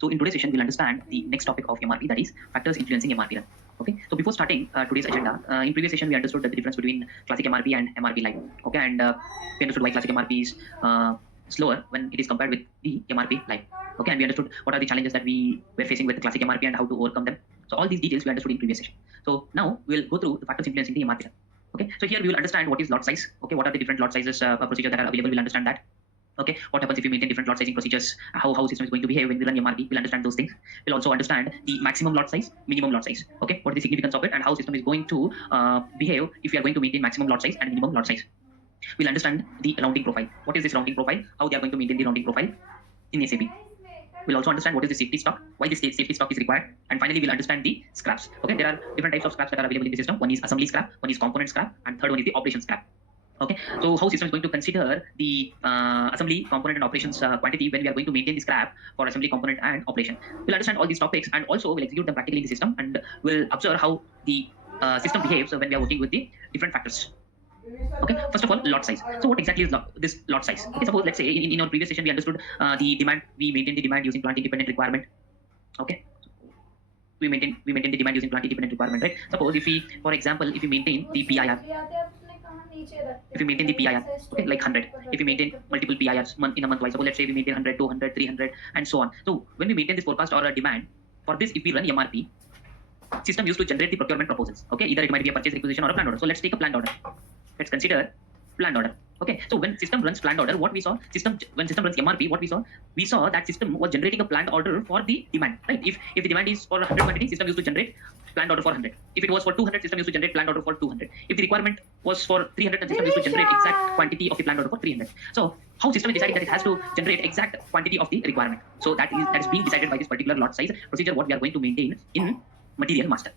So in today's session, we'll understand the next topic of MRP, that is factors influencing MRP run. Okay. So before starting today's agenda, in previous session we understood the difference between classic MRP and MRP live. Okay, and we understood why classic MRP is slower when it is compared with the MRP live. Okay, and we understood what are the challenges that we were facing with the classic MRP and how to overcome them. So all these details we understood in previous session. So now we'll go through the factors influencing the MRP run. Okay, so here we will understand what is lot size. Okay, what are the different lot sizes procedures that are available. We'll understand that. Okay, what happens if we maintain different lot sizing procedures, how system is going to behave when we run MRP, we'll understand those things. We'll also understand the maximum lot size, minimum lot size. Okay, what is the significance of it and how system is going to behave if we are going to maintain maximum lot size and minimum lot size. We'll understand the rounding profile. What is this rounding profile? How they are going to maintain the rounding profile in SAP. We'll also understand what is the safety stock, why this safety stock is required, and finally we'll understand the scraps. Okay, there are different types of scraps that are available in the system. One is assembly scrap, one is component scrap, and third one is the operation scrap. Okay, so how system is going to consider the assembly, component, and operations quantity when we are going to maintain the scrap for assembly, component, and operation. We'll understand all these topics and also we'll execute them practically in the system, and we'll observe how the system behaves when we are working with the different factors. Okay, first of all, lot size. So what exactly is this lot size? Okay, suppose let's say in our previous session we understood the demand. We maintain the demand using plant independent requirement. Okay, we maintain the demand using plant independent requirement, right? Suppose if we, for example, if we maintain the PIR, okay, like 100. If we maintain multiple PIRs in a month wise, suppose let's say we maintain 100, 200, 300, and so on. So when we maintain this forecast or a demand, for this, if we run MRP, system used to generate the procurement proposals. Okay, either it might be a purchase requisition or a planned order. So let's take a planned order. Let's consider planned order. Okay, so when system runs planned order, what we saw, when system runs MRP, what we saw that system was generating a planned order for the demand, right? If the demand is for 100 quantity, system used to generate planned order for 100. If it was for 200, system used to generate planned order for 200. If the requirement was for 300, then system used to generate exact quantity of the planned order for 300. So how system is deciding that it has to generate exact quantity of the requirement? So that is being decided by this particular lot size procedure, what we are going to maintain in material master.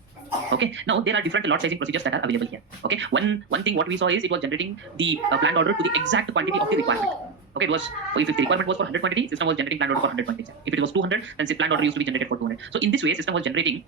Okay, now there are different lot sizing procedures that are available here. Okay, one thing what we saw is it was generating the planned order to the exact quantity of the requirement. Okay, it was, if the requirement was for 100 quantity, system was generating planned order for 100 quantity. If it was 200, then the planned order used to be generated for 200. So in this way, system was generating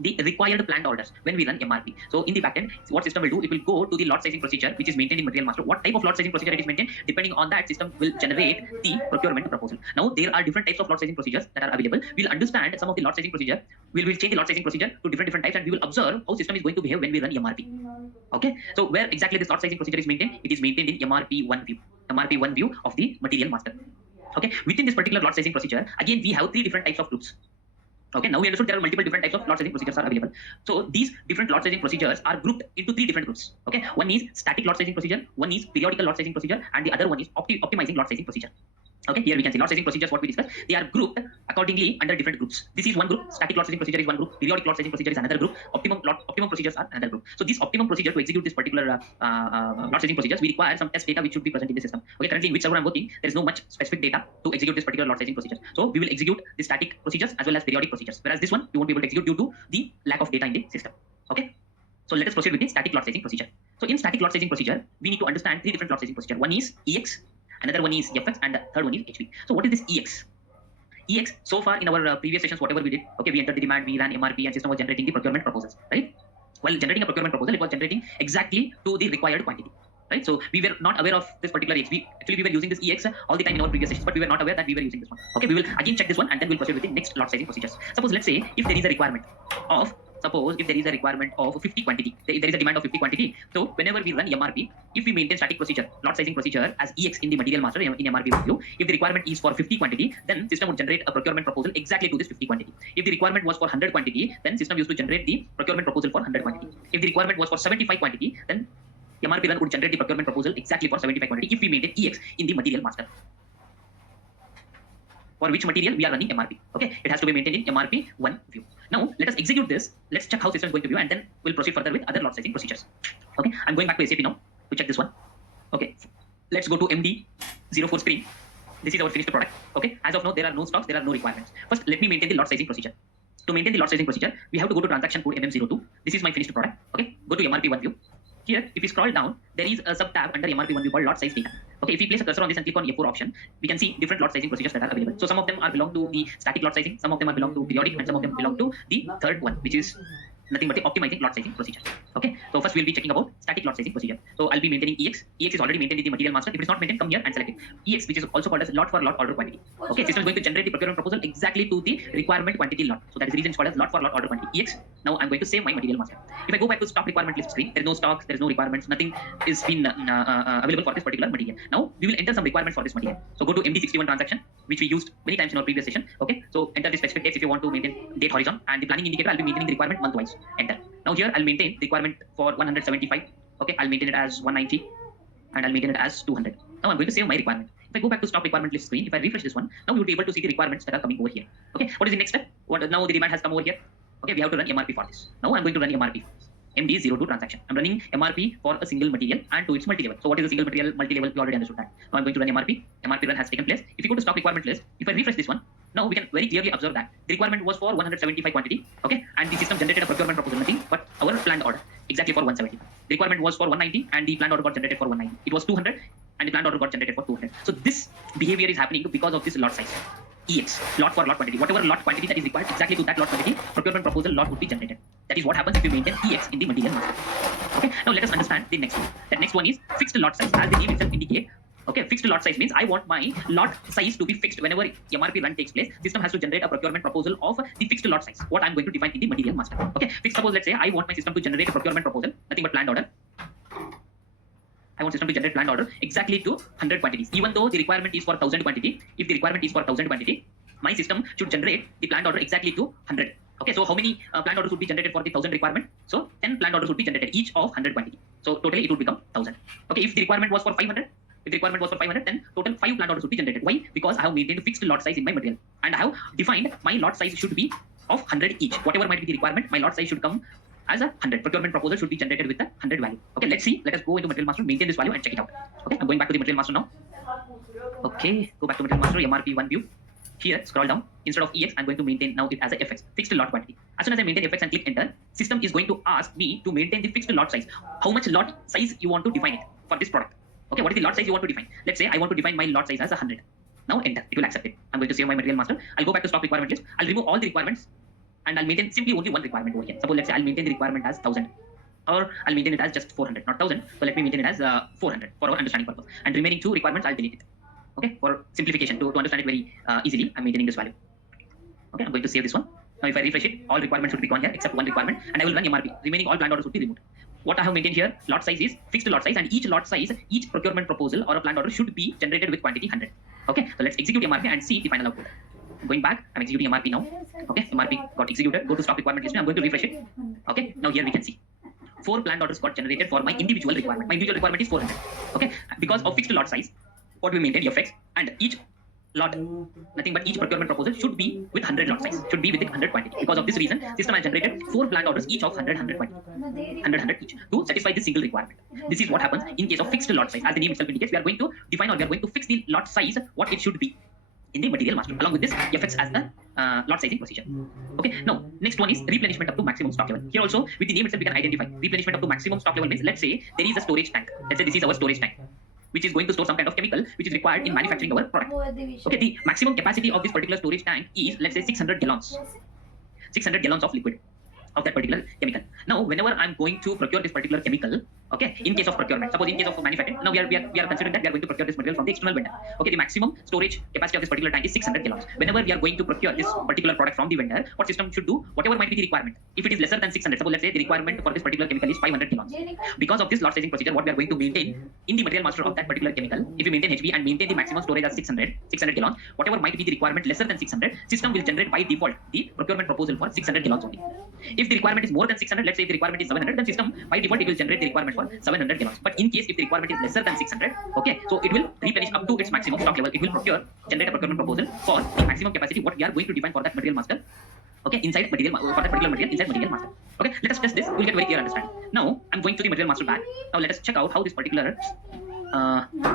the required planned orders when we run MRP. So in the backend, what system will do, it will go to the lot sizing procedure which is maintained in material master. What type of lot sizing procedure it is maintained, depending on that, system will generate the procurement proposal. Now there are different types of lot sizing procedures that are available. We'll understand some of the lot sizing procedure. We'll change the lot sizing procedure to different types, and we will observe how system is going to behave when we run MRP. Okay, so where exactly this lot sizing procedure is maintained, it is maintained in MRP1 view. MRP1 view of the material master. Okay, within this particular lot sizing procedure, again we have 3 different types of groups. Okay, now we understood there are multiple different types of lot sizing procedures are available. So these different lot sizing procedures are grouped into 3 different groups. Okay, one is static lot sizing procedure, one is periodical lot sizing procedure, and the other one is optimizing lot sizing procedure. Okay, here we can see lot sizing procedures, what we discussed. They are grouped accordingly under different groups. This is one group, static lot sizing procedure is one group, periodic lot sizing procedure is another group, optimum procedures are another group. So this optimum procedure, to execute this particular lot sizing procedures, we require some test data which should be present in the system. Okay, currently in which server I'm working, there is no much specific data to execute this particular lot sizing procedure. So we will execute the static procedures as well as periodic procedures. Whereas this one, you won't be able to execute due to the lack of data in the system. Okay. So let us proceed with the static lot sizing procedure. So in static lot sizing procedure, we need to understand 3 different lot sizing procedure. One is EX, another one is FX, and the third one is HV. So what is this EX? EX, so far in our previous sessions, whatever we did, okay, we entered the demand, we ran MRP, and system was generating the procurement proposals, right? While generating a procurement proposal, it was generating exactly to the required quantity, right? So we were not aware of this particular EX. Actually, we were using this EX all the time in our previous sessions, but we were not aware that we were using this one. Okay, we will again check this one, and then we'll proceed with the next lot sizing procedures. Suppose, let's say, if there is a requirement of, if there is a requirement of 50 quantity, there is a demand of 50 quantity. So whenever we run MRP, if we maintain static procedure, lot sizing procedure as EX in the material master in MRP value, if the requirement is for 50 quantity, then system would generate a procurement proposal exactly to this 50 quantity. If the requirement was for 100 quantity, then system used to generate the procurement proposal for 100 quantity. If the requirement was for 75 quantity, then MRP run would generate the procurement proposal exactly for 75 quantity if we maintain EX in the material master. For which material we are running MRP. Okay, it has to be maintained in MRP1 view. Now let us execute this. Let's check how system is going to view, and then we'll proceed further with other lot sizing procedures. Okay, I'm going back to SAP now to check this one. Okay, let's go to MD04 screen. This is our finished product. Okay, as of now there are no stocks, there are no requirements. First, let me maintain the lot sizing procedure. To maintain the lot sizing procedure, we have to go to transaction code MM02. This is my finished product. Okay, go to MRP1 view. Here, if we scroll down, there is a sub tab under MRP1 view called lot size data. Okay, if we place a cursor on this and click on F4 option, we can see different lot sizing procedures that are available. So some of them are belong to the static lot sizing, some of them are belong to periodic, and some of them belong to the third one, which is nothing but the optimizing lot sizing procedure. Okay, so first we'll be checking about static lot sizing procedure. So I'll be maintaining EX. EX is already maintained in the material master. If it's not maintained, come here and select it. EX, which is also called as lot for lot order quantity. Okay, system is going to generate the procurement proposal exactly to the requirement quantity lot. So that is the reason it's called as lot for lot order quantity. EX. Now I'm going to save my material master. If I go back to stock requirement list screen, there is no stocks, there is no requirements, nothing is been available for this particular material. Now we will enter some requirements for this material. So go to MD61 transaction, which we used many times in our previous session. Okay, so enter the specific dates if you want to maintain date horizon, and the planning indicator I'll be maintaining the requirement month-wise. Enter. Now here I'll maintain the requirement for 175. Okay, I'll maintain it as 190, and I'll maintain it as 200. Now I'm going to save my requirement. If I go back to stock requirement list screen, if I refresh this one, now we will be able to see the requirements that are coming over here. Okay, what is the next step? Now the demand has come over here. Okay, we have to run MRP for this. Now I'm going to run MRP for this. MD02 transaction. I'm running MRP for a single material and to its multi-level. So what is a single material, multi-level? We already understood that. Now I'm going to run MRP. MRP run has taken place. If you go to stock requirement list, if I refresh this one, now we can very clearly observe that the requirement was for 175 quantity. Okay, and the system generated a procurement proposal, nothing but our planned order exactly for 175. The requirement was for 190, and the planned order got generated for 190. It was 200, and the planned order got generated for 200. So this behavior is happening because of this lot size. EX, lot for lot quantity. Whatever lot quantity that is required exactly to that lot quantity, procurement proposal lot would be generated. That is what happens if you maintain EX in the material master. Okay, now let us understand the next one. That next one is fixed lot size. As the name itself indicates, okay, fixed lot size means I want my lot size to be fixed. Whenever MRP run takes place, system has to generate a procurement proposal of the fixed lot size. What I'm going to define in the material master. Okay, fixed. Suppose let's say I want my system to generate a procurement proposal, nothing but planned order. I want system to generate planned order exactly to 100 quantities. Even though the requirement is for 1000 quantity, if the requirement is for 1000 quantity, my system should generate the planned order exactly to 100. Okay, so how many planned orders would be generated for the 1000 requirement? So 10 planned orders would be generated, each of 100 quantity. So totally it would become 1000. Okay, if the requirement was for 500, then total 5 planned orders would be generated. Why? Because I have maintained fixed lot size in my material, and I have defined my lot size should be of 100 each. Whatever might be the requirement, my lot size should come as a 100. Procurement proposal should be generated with a 100 value. Okay, let's see. Let us go into material master, maintain this value, and check it out. Okay, I'm going back to the material master now. Okay, go back to material master, MRP1 view. Here, scroll down. Instead of EX, I'm going to maintain now it as a FX, fixed lot quantity. As soon as I maintain FX and click enter, system is going to ask me to maintain the fixed lot size. How much lot size you want to define it for this product? Okay, what is the lot size you want to define? Let's say I want to define my lot size as 100. Now enter, it will accept it. I'm going to save my material master. I'll go back to stock requirement list. I'll remove all the requirements, and I'll maintain simply only one requirement over here. Suppose let's say I'll maintain the requirement as 1000, or I'll maintain it as just 400, not 1000. So let me maintain it as 400 for our understanding purpose. And remaining 2 requirements I'll delete it. Okay, for simplification to understand it very easily, I'm maintaining this value. Okay, I'm going to save this one. Now if I refresh it, all requirements should be gone here except one requirement, and I will run MRP. Remaining all planned orders would be removed. What I have maintained here, lot size is fixed lot size, and each lot size, each procurement proposal or a planned order should be generated with quantity 100. Okay, so let's execute MRP and see the final output. Going back, I'm executing MRP now. Okay, MRP got executed. Go to stock requirement list. I'm going to refresh it. Okay, now here we can see 4 planned orders got generated for my individual requirement. My individual requirement is 400. Okay, because of fixed lot size, what we maintain FX, and each lot, nothing but each procurement proposal should be with 100 lot size, should be with 100 quantity. Because of this reason, system has generated 4 planned orders, each of 100 quantity, 100 each, to satisfy this single requirement. This is what happens in case of fixed lot size. As the name itself indicates, we are going to define, or we are going to fix the lot size, what it should be in the material master, along with this FX as the lot sizing procedure. Okay, now next one is replenishment up to maximum stock level. Here also, with the name itself, we can identify replenishment up to maximum stock level means, let's say there is a storage tank. Let's say this is our storage tank, which is going to store some kind of chemical which is required in manufacturing our product. Okay, the maximum capacity of this particular storage tank is, let's say, 600 gallons. 600 gallons of liquid of that particular chemical. Now, whenever I'm going to procure this particular chemical, okay, in case of procurement, suppose in case of manufacturing, now we are considering that we are going to procure this material from the external vendor. Okay, the maximum storage capacity of this particular tank is 600 gallons. Whenever we are going to procure this particular product from the vendor, what system should do, whatever might be the requirement. If it is lesser than 600, suppose let's say the requirement for this particular chemical is 500 gallons. Because of this lot sizing procedure, what we are going to maintain in the material master of that particular chemical, if you maintain HB and maintain the maximum storage as 600 gallons, whatever might be the requirement lesser than 600, system will generate by default the procurement proposal for 600 gallons only. If the requirement is more than 600, let's say if the requirement is 700, then system by default it will generate the requirement for 700 gallons. But in case if the requirement is lesser than 600, okay, so it will replenish up to its maximum stock level. It will generate a procurement proposal for the maximum capacity what we are going to define for that material master. Okay, inside material for that particular material inside material master. Okay, let us test this. We'll get very clear understanding. Now I'm going to the material master back. Now let us check out how this particular.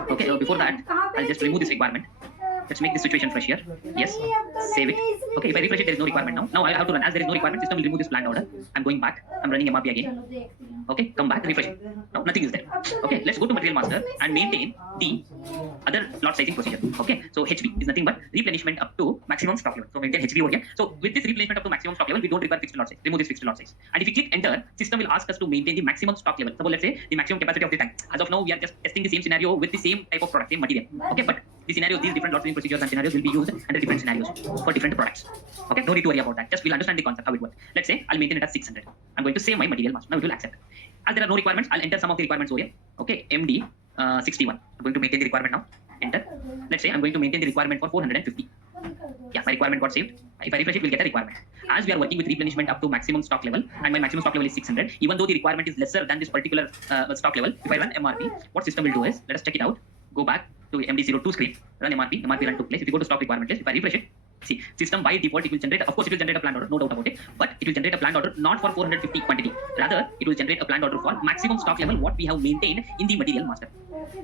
Okay, before that, I'll just remove this requirement. Let's make this situation fresh here. Yes, save it. Okay, if I refresh it, there is no requirement now. Now I have to run. As there is no requirement, system will remove this planned order. I'm going back. I'm running MRP again. Okay, come back, refresh it. Now nothing is there. Okay, let's go to material master and maintain the other lot sizing procedure. Okay, so HB is nothing but replenishment up to maximum stock level. So maintain HB over here. So with this replenishment up to maximum stock level, we don't require fixed lot size. Remove this fixed lot size. And if we click enter, system will ask us to maintain the maximum stock level. Suppose let's say the maximum capacity of the tank. As of now, we are just testing the same scenario with the same type of product, same material. Okay, but the scenarios, these different lot sizing procedures and scenarios will be used under different scenarios for different products. Okay, no need to worry about that. Just we'll understand the concept how it works. Let's say I'll maintain it as 600. I'm going to save my material master. Now it will accept. As there are no requirements, I'll enter some of the requirements over here. Okay, MD 61. I'm going to maintain the requirement now. Enter. Let's say I'm going to maintain the requirement for 450. Yeah, my requirement got saved. If I refresh it, we'll get a requirement. As we are working with replenishment up to maximum stock level, and my maximum stock level is 600, even though the requirement is lesser than this particular stock level, if I run MRP, what system will do is, let us check it out. Go back to MD02 screen, run MRP run took place. If you go to stock requirement list, if I refresh it, see, system by default, it will generate, of course, it will generate a planned order, no doubt about it, but it will generate a planned order not for 450 quantity. Rather, it will generate a planned order for maximum stock level, what we have maintained in the material master.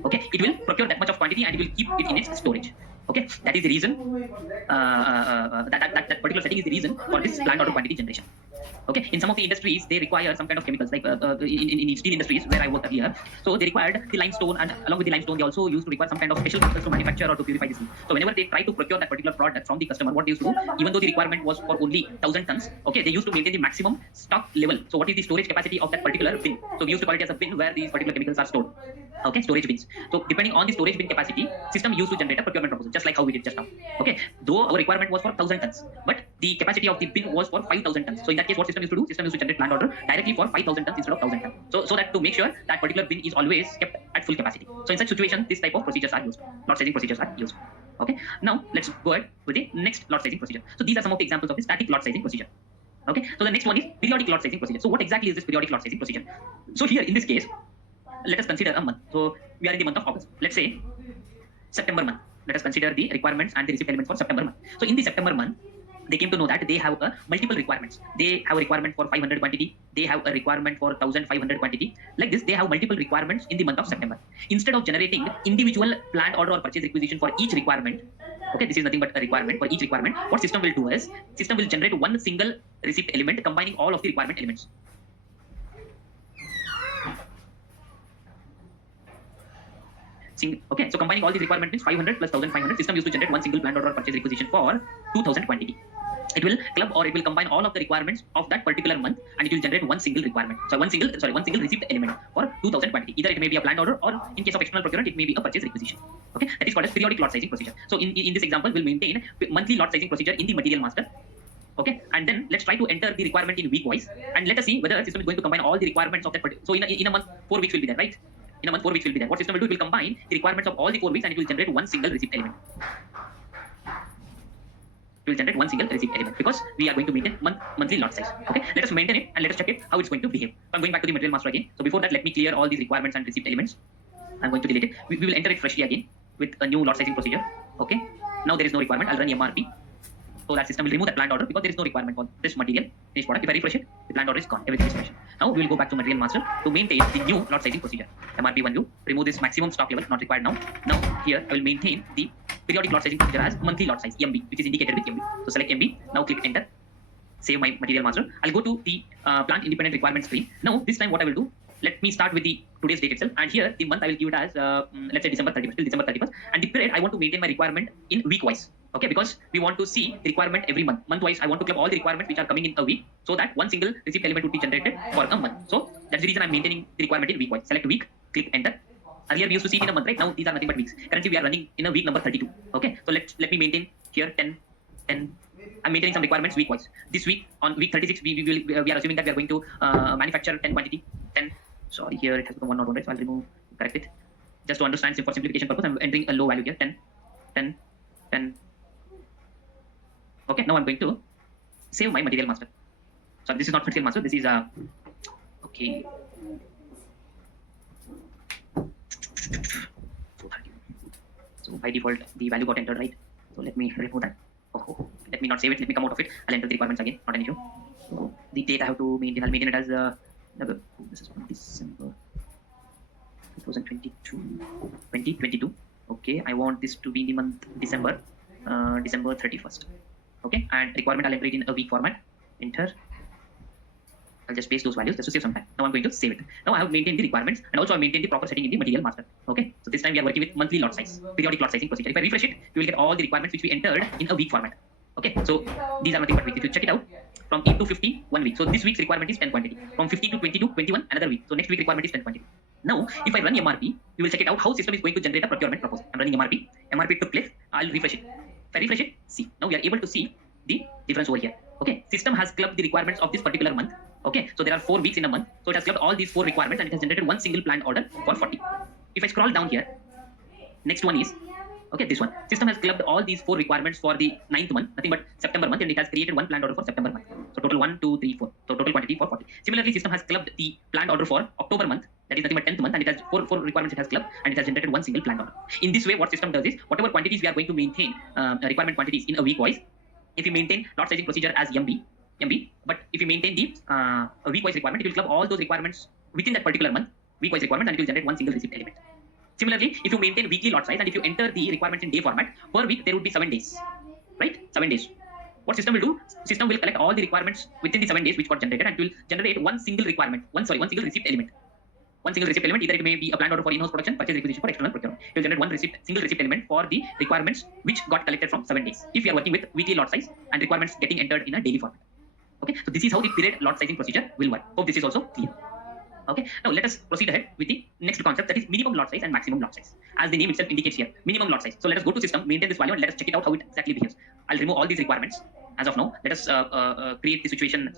Okay, it will procure that much of quantity and it will keep it in its storage. Okay, that is the reason, that particular setting is the reason for this planned order quantity generation. Okay, in some of the industries, they require some kind of chemicals, like in steel industries where I worked earlier. So they required the limestone, and along with the limestone, they also used to require some kind of special chemicals to manufacture or to purify this. So whenever they try to procure that particular product from the customer, what they used to do, even though the requirement was for only 1,000 tons, okay, they used to maintain the maximum stock level. So what is the storage capacity of that particular bin? So we used to call it as a bin where these particular chemicals are stored. Okay, storage bins. So depending on the storage bin capacity, system used to generate a procurement proposal, just like how we did just now. Okay, though our requirement was for 1,000 tons, but the capacity of the bin was for 5,000 tons. So in that case, what system used to do? System used to generate planned order directly for 5,000 tons instead of 1,000 tons. So that to make sure that particular bin is always kept at full capacity. So in such situation, this type of procedures are used. Lot sizing procedures are used. Okay, now let's go ahead with the next lot sizing procedure. So these are some of the examples of the static lot sizing procedure. Okay, so the next one is periodic lot sizing procedure. So what exactly is this periodic lot sizing procedure? So here in this case, let us consider a month. So we are in the month of August. Let's say September month. Let us consider the requirements and the receipt elements for September month. So in the September month, they came to know that they have multiple requirements. They have a requirement for 500 quantity. They have a requirement for 1,500 quantity. Like this, they have multiple requirements in the month of September. Instead of generating individual planned order or purchase requisition for each requirement, okay, this is nothing but a requirement for each requirement. What system will do is, system will generate one single receipt element combining all of the requirement elements. Okay, so combining all these requirements means 500 plus 1,500. System used to generate one single planned order or purchase requisition for 2,000 quantity. It will club or it will combine all of the requirements of that particular month, and it will generate one single requirement. So one single receipt element for 2,000 quantity. Either it may be a planned order, or in case of external procurement, it may be a purchase requisition. Okay, that is called as periodic lot sizing procedure. So in this example, we'll maintain monthly lot sizing procedure in the material master. Okay, and then let's try to enter the requirement in week wise, and let us see whether the system is going to combine all the requirements of that particular. So in a month, 4 weeks will be there, right? In a month, 4 weeks will be there. What system will do? It will combine the requirements of all the 4 weeks and it will generate one single receipt element. It will generate one single receipt element because we are going to maintain monthly lot size. Okay, let us maintain it and let us check it how it's going to behave. So I'm going back to the material master again. So before that, let me clear all these requirements and receipt elements. I'm going to delete it. We will enter it freshly again with a new lot sizing procedure. Okay, now there is no requirement. I'll run MRP. So that system will remove the planned order because there is no requirement for this material, finished product. If I refresh it, the planned order is gone. Everything is finished. Now we will go back to material master to maintain the new lot sizing procedure. MRP1 view, remove this maximum stock level, not required now. Now here I will maintain the periodic lot sizing procedure as monthly lot size, MB, which is indicated with MB. So select MB, now click enter, save my material master. I'll go to the plant independent requirement screen. Now this time what I will do, let me start with the today's date itself, and here the month I will give it as let's say December 31st till December 31st, and the period I want to maintain my requirement in week wise. Okay, because we want to see the requirement every month. Month wise, I want to club all the requirements which are coming in a week, so that one single receipt element would be generated for a month. So that's the reason I'm maintaining the requirement in week wise. Select week, click enter. Earlier we used to see it in a month, right? Now these are nothing but weeks. Currently we are running in a week number 32. Okay, so let me maintain here 10. I'm maintaining some requirements week wise. This week on week 36, we are assuming that we are going to manufacture 10 quantity. 10. Sorry, here it has become 1 not 1, right? So I'll remove, correct it. Just to understand, for simplification purpose, I'm entering a low value here. 10. Okay, now I'm going to save my material master. So this is not material master. This is okay. So by default, the value got entered, right? So let me remove that. Oh, let me not save it. Let me come out of it. I'll enter the requirements again. Not an issue. So the date I have to maintain, I'll maintain it as this is December 2022. 2022. Okay, I want this to be in the month December 31st. Okay, and requirement I'll enter it in a week format. Enter. I'll just paste those values just to save some time. Now I'm going to save it. Now I have maintained the requirements and also I maintained the proper setting in the material master. Okay. So this time we are working with monthly lot size, periodic lot sizing procedure. If I refresh it, you will get all the requirements which we entered in a week format. Okay. So these are nothing but weeks. If you check it out, from 8 to 50, 1 week. So this week's requirement is 10 quantity. From 50 to 22, 21, another week. So next week requirement is 10 quantity. Now, if I run MRP, you will check it out how system is going to generate a procurement proposal. I'm running MRP. MRP took place. I'll refresh it. If I refresh it, see. Now we are able to see the difference over here. Okay. System has clubbed the requirements of this particular month. Okay. So there are 4 weeks in a month. So it has clubbed all these 4 requirements and it has generated one single planned order for 40. If I scroll down here, next one is, okay, this one. System has clubbed all these 4 requirements for the 9th month, nothing but September month, and it has created one planned order for September month. So total 1, 2, 3, 4. So total quantity for 40. Similarly, system has clubbed the planned order for October month, that is nothing but 10th month, and it has four requirements it has clubbed, and it has generated one single planned order. In this way, what system does is, whatever quantities we are going to maintain, requirement quantities in a week wise, if we maintain lot sizing procedure as MB, but if you maintain the a week wise requirement, it will club all those requirements within that particular month, week wise requirement, and it will generate one single receipt element. Similarly, if you maintain weekly lot size and if you enter the requirements in day format, per week there would be 7 days, right? 7 days. What system will do? System will collect all the requirements within the 7 days which got generated and will generate one single requirement, one single receipt element. One single receipt element, either it may be a planned order for in-house production, purchase requisition for external procurement. It will generate one single receipt element for the requirements which got collected from 7 days. If you are working with weekly lot size and requirements getting entered in a daily format. Okay, so this is how the period lot sizing procedure will work. Hope this is also clear. Okay, now let us proceed ahead with the next concept, that is minimum lot size and maximum lot size. As the name itself indicates here, minimum lot size. So let us go to system, maintain this value, and let us check it out how it exactly behaves. I'll remove all these requirements as of now. Let us create the situation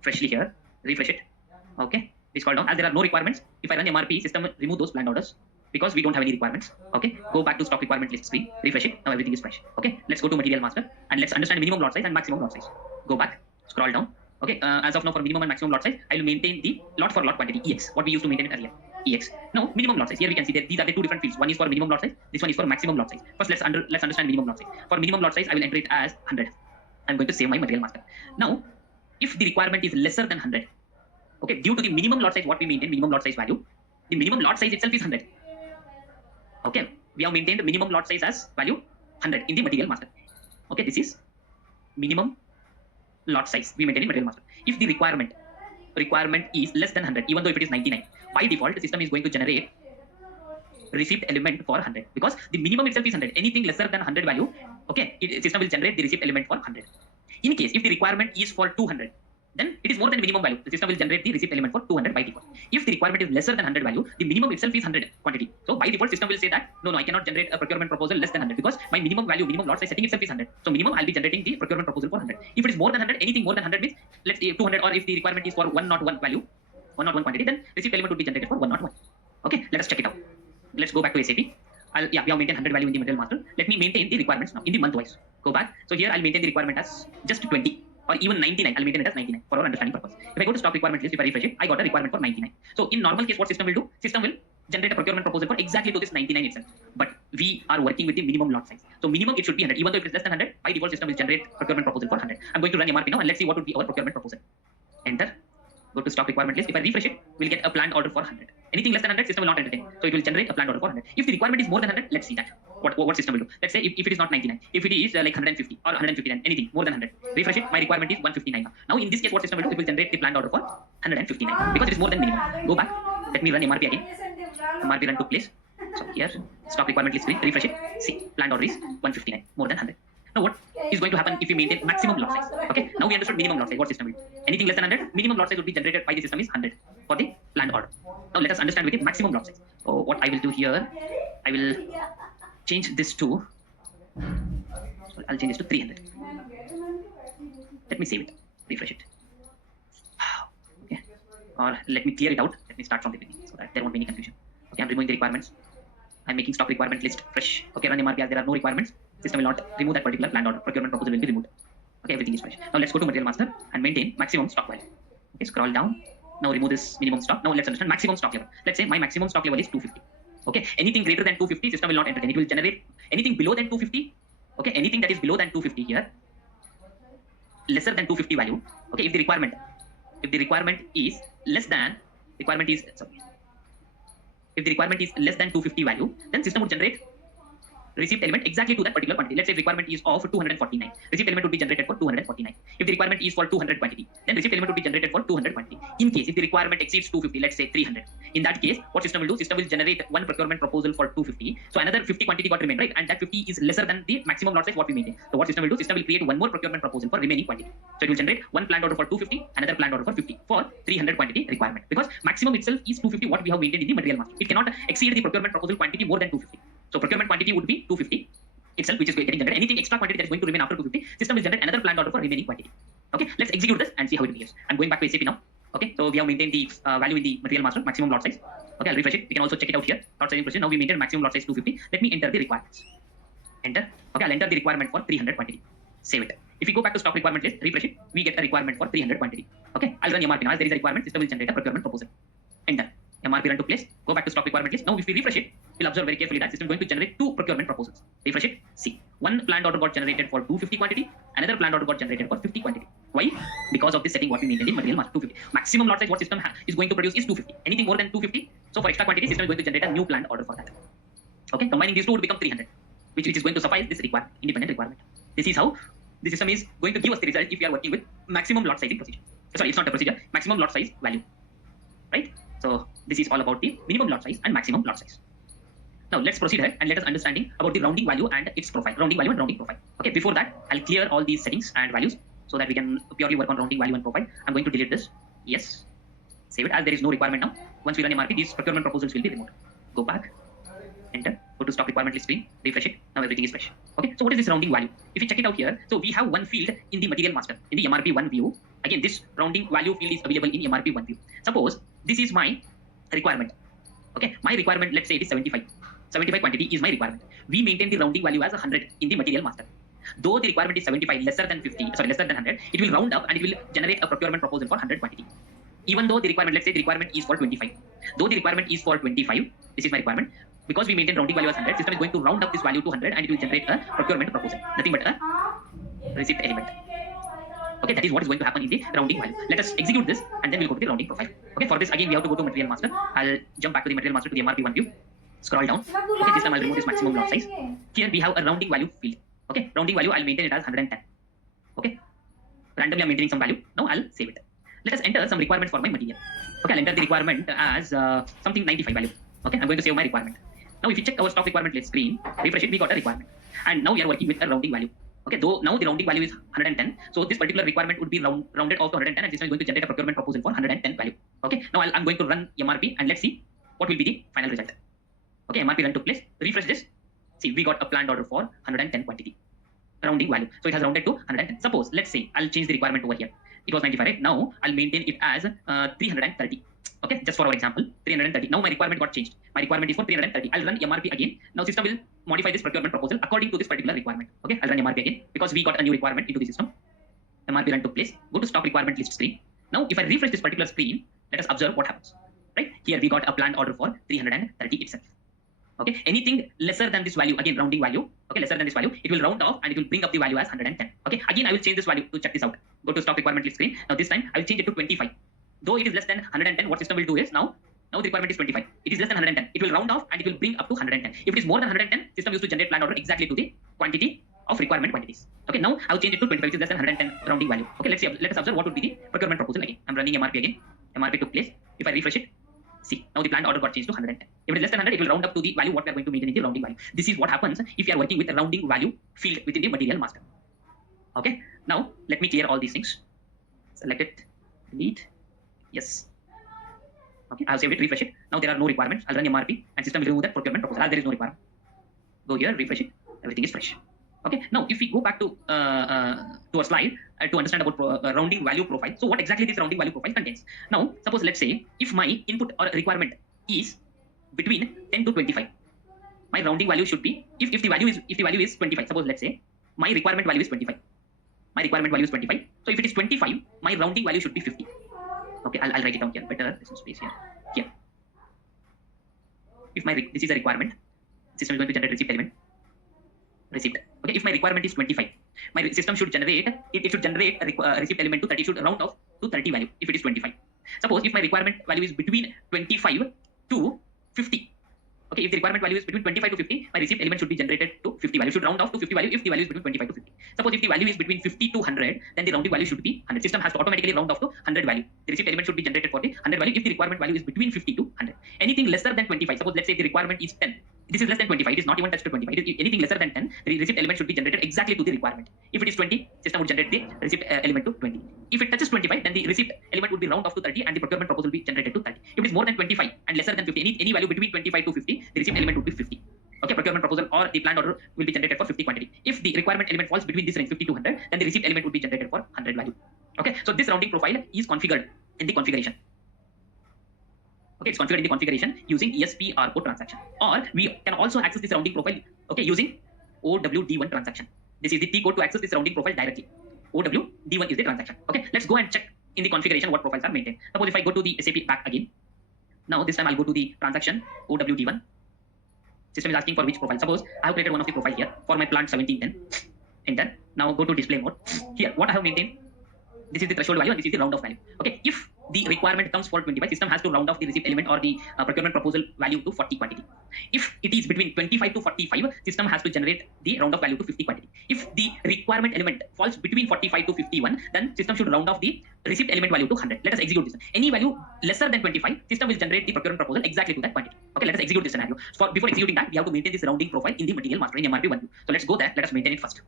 freshly here, refresh it. Okay, we scroll down. As there are no requirements, if I run MRP, system will remove those planned orders because we don't have any requirements. Okay, go back to stock requirement list screen, refresh it. Now everything is fresh. Okay, let's go to material master and let's understand minimum lot size and maximum lot size. Go back, scroll down. Okay, as of now for minimum and maximum lot size, I will maintain the lot for lot quantity, EX, what we used to maintain it earlier, EX. Now, minimum lot size, here we can see that these are the 2 different fields. One is for minimum lot size, this one is for maximum lot size. First, let's understand minimum lot size. For minimum lot size, I will enter it as 100. I'm going to save my material master. Now, if the requirement is lesser than 100, okay, due to the minimum lot size, what we maintain, minimum lot size value, the minimum lot size itself is 100. Okay, we have maintained the minimum lot size as value 100 in the material master. Okay, this is minimum lot size we maintain in material master. If the requirement is less than 100, even though if it is 99, by default the system is going to generate receipt element for 100 because the minimum itself is 100. Anything lesser than 100 value, okay, system will generate the receipt element for 100. In case if the requirement is for 200, then it is more than minimum value. The system will generate the receipt element for 200 by default. If the requirement is lesser than 100 value, the minimum itself is 100 quantity. So by default, system will say that no, I cannot generate a procurement proposal less than 100 because my minimum value, minimum lot size setting itself is 100. So minimum, I'll be generating the procurement proposal for 100. If it is more than 100, anything more than 100 means let's say 200, or if the requirement is for 101 value, 101 quantity, then receipt element would be generated for 101. Okay, let us check it out. Let's go back to SAP. We have maintained 100 value in the material master. Let me maintain the requirements now in the month wise. Go back. So here I'll maintain the requirement as just 20. Or even 99, I'll maintain it as 99 for our understanding purpose. If I go to stock requirement list, if I refresh it, I got a requirement for 99. So in normal case, what system will do? System will generate a procurement proposal for exactly to this 99 itself. But we are working with the minimum lot size. So minimum it should be 100. Even though if it is less than 100, by default system will generate procurement proposal for 100. I'm going to run MRP now and let's see what would be our procurement proposal. Enter. Go to stock requirement list. If I refresh it, we'll get a planned order for 100. Anything less than 100, system will not entertain. So it will generate a planned order for 100. If the requirement is more than 100, let's see that. What system will do? Let's say if it is not 99, if it is like 150 or 159, anything more than 100. Refresh it, my requirement is 159 now. Now in this case, what system will do? It will generate the planned order for 159 because it is more than minimum. Go back. Let me run MRP again. MRP run took place. So here, stock requirement list screen, refresh it. See, planned order is 159, more than 100. Now what is going to happen if we maintain maximum lot size? Okay, now we understood minimum lot size. What system will do? Anything less than 100, minimum lot size will be generated by the system is 100 for the planned order. Now let us understand with the maximum lot size. So what I will do here, I will change this to, I'll change this to 300. Let me save it, refresh it. Okay, or let me clear it out. Let me start from the beginning so that there won't be any confusion. Okay, I'm removing the requirements. I'm making stock requirement list fresh. Okay, run MRP as there are no requirements. System will not remove that particular planned order. Procurement proposal will be removed. Okay, everything is fresh. Now let's go to material master and maintain maximum stock value. Okay, scroll down. Now remove this minimum stock. Now let's understand maximum stock level. Let's say my maximum stock level is 250. Okay, anything greater than 250, system will not entertain. It will generate anything below than 250. Okay, anything that is below than 250 here, lesser than 250 value. Okay, if the requirement is less than, if the requirement is less than 250 value, then system would generate receipt element exactly to that particular quantity. Let's say requirement is of 249. Receipt element would be generated for 249. If the requirement is for 200 quantity, then receipt element would be generated for 200 quantity. In case if the requirement exceeds 250, let's say 300, in that case, what system will do? System will generate one procurement proposal for 250. So another 50 quantity got remained, right? And that 50 is lesser than the maximum lot size what we maintain. So what system will do? System will create one more procurement proposal for remaining quantity. So it will generate one planned order for 250, another planned order for 50 for 300 quantity requirement. Because maximum itself is 250 what we have maintained in the material master. It cannot exceed the procurement proposal quantity more than 250. So procurement quantity would be 250 itself, which is getting generated. Anything extra quantity that is going to remain after 250, system will generate another planned order for remaining quantity. Okay, let's execute this and see how it behaves. I'm going back to SAP now. Okay, so we have maintained the value in the material master, maximum lot size. Okay, I'll refresh it. We can also check it out here. Lot size procedure. Now we maintain maximum lot size 250. Let me enter the requirements. Enter. Okay, I'll enter the requirement for 300 quantity. Save it. If we go back to stock requirement list, refresh it, we get a requirement for 300 quantity. Okay, I'll run MRP now. As there is a requirement, system will generate a procurement proposal. Enter. MRP run to place. Go back to stock requirement list. Now, if we refresh it, we'll observe very carefully that system is going to generate two procurement proposals. Refresh it. See, one planned order got generated for 250 quantity, another planned order got generated for 50 quantity. Why? Because of this setting what we maintained in material master 250. Maximum lot size what system is going to produce is 250. Anything more than 250, so for extra quantity, system is going to generate a new planned order for that. Okay, combining these two would become 300, which is going to suffice this independent requirement. This is how the system is going to give us the result if we are working with maximum lot sizing procedure. Sorry, it's not a procedure, maximum lot size value, right? So this is all about the minimum lot size and maximum lot size. Now let's proceed ahead and let us understanding about the rounding value and its profile, rounding value and rounding profile. Okay, before that, I'll clear all these settings and values so that we can purely work on rounding value and profile. I'm going to delete this. Yes, save it as there is no requirement now. Once we run MRP, these procurement proposals will be removed. Go back, enter, go to stock requirement list screen, refresh it. Now everything is fresh. Okay, so what is this rounding value? If you check it out here, so we have one field in the material master, in the MRP1 view. Again, this rounding value field is available in MRP1 view. Suppose this is my requirement. Okay, my requirement, let's say it is 75. 75 quantity is my requirement. We maintain the rounding value as 100 in the material master. Though the requirement is 75, lesser than 100, it will round up and it will generate a procurement proposal for 100 quantity. Even though the requirement, let's say the requirement is for 25. Though the requirement is for 25, this is my requirement. Because we maintain rounding value as 100, system is going to round up this value to 100 and it will generate a procurement proposal. Nothing but a receipt element. Okay, that is what is going to happen in the rounding value. Let us execute this and then we'll go to the rounding profile. Okay, for this again we have to go to material master. I'll jump back to the material master to the MRP1 view. Scroll down. Okay, this time I'll remove this maximum lot size. Here we have a rounding value field. Okay, rounding value I'll maintain it as 110. Okay, randomly I'm maintaining some value. Now I'll save it. Let us enter some requirements for my material. Okay, I'll enter the requirement as something 95 value. Okay, I'm going to save my requirement. Now if you check our stock requirement list screen, refresh it, we got a requirement. And now we are working with a rounding value. Okay, though now the rounding value is 110, so this particular requirement would be rounded off to 110 and this is going to generate a procurement proposal for 110 value. Okay, now I'm going to run MRP and let's see what will be the final result. Okay, MRP run took place. Refresh this. See, we got a planned order for 110 quantity. Rounding value. So it has rounded to 110. Suppose, let's say, I'll change the requirement over here. It was 95, right? Now I'll maintain it as 330. Okay, just for our example, 330. Now my requirement got changed. My requirement is for 330. I'll run MRP again. Now system will modify this procurement proposal according to this particular requirement. Okay, I'll run MRP again because we got a new requirement into the system. MRP run took place. Go to stock requirement list screen. Now if I refresh this particular screen, let us observe what happens. Right here we got a planned order for 330 itself. Okay, anything lesser than this value, again rounding value, okay, lesser than this value, it will round off and it will bring up the value as 110. Okay, again I will change this value to check this out. Go to stock requirement list screen. Now this time I will change it to 25. Though it is less than 110, what system will do is now the requirement is 25. It is less than 110. It will round off and it will bring up to 110. If it is more than 110, system used to generate planned order exactly to the quantity of requirement quantities. Okay, now I will change it to 25, which is less than 110 rounding value. Okay, let's see. Let us observe what would be the procurement proposal again. I'm running MRP again. MRP took place. If I refresh it, see, now the planned order got changed to 110. If it is less than 100, it will round up to the value what we are going to maintain in the rounding value. This is what happens if you are working with a rounding value field within the material master. Okay, now let me clear all these things. Select it, delete, yes. Okay, I'll save it, refresh it. Now there are no requirements. I'll run MRP and system will remove that procurement proposal. There is no requirement. Go here, refresh it, everything is fresh. Okay, now if we go back to a slide to understand about rounding value profile. So what exactly this rounding value profile contains? Now suppose let's say if my input or requirement is between 10 to 25, my rounding value should be if the value is 25. Suppose let's say my requirement value is 25. My requirement value is 25. So if it is 25, my rounding value should be 50. Okay, I'll write it down here. Better, there's some space here. Here. If this is a requirement, system is going to generate receipt element. Receipt. Okay, if my requirement is 25, my system should generate it should generate a receipt element to 30. It should round off to 30 value if it is 25. Suppose if my requirement value is between 25 to 50. Okay, if the requirement value is between 25 to 50, my receipt element should be generated to 50 value. Should round off to 50 value if the value is between 25 to 50. Suppose if the value is between 50 to 100, then the rounding value should be 100. System has to automatically round off to 100 value. The receipt element should be generated for the 100 value if the requirement value is between 50 to 100. Anything lesser than 25, suppose let's say the requirement is 10. This is less than 25. It is not even touched to 25. It is anything lesser than 10. The receipt element should be generated exactly to the requirement. If it is 20, system would generate the receipt element to 20. If it touches 25, then the receipt element would be round off to 30 and the procurement proposal will be generated to 30. If it is more than 25 and lesser than 50, any value between 25 to 50, the receipt element would be 50. Okay, procurement proposal or the planned order will be generated for 50 quantity. If the requirement element falls between this range 50 to 100, then the receipt element would be generated for 100 value. Okay, so this rounding profile is configured in the configuration. Okay, it's configured in the configuration using ESP R4 transaction. Or we can also access this rounding profile, okay, using OWD1 transaction. This is the T code to access this rounding profile directly. OWD1 is the transaction. Okay, let's go and check in the configuration what profiles are maintained. Suppose if I go to the SAP back again. Now this time I'll go to the transaction OWD1. System is asking for which profile. Suppose I have created one of the profile here for my plant 1710. Enter. Now go to display mode. Here, what I have maintained. This is the threshold value and this is the round off value. Okay, if the requirement comes for 25, system has to round off the receipt element or the procurement proposal value to 40 quantity. If it is between 25 to 45, system has to generate the round off value to 50 quantity. If the requirement element falls between 45 to 51, then system should round off the receipt element value to 100. Let us execute this. Any value lesser than 25, system will generate the procurement proposal exactly to that quantity. Okay, let us execute this scenario. So before executing that, we have to maintain this rounding profile in the material master in MRP 1. So let's go there. Let us maintain it first.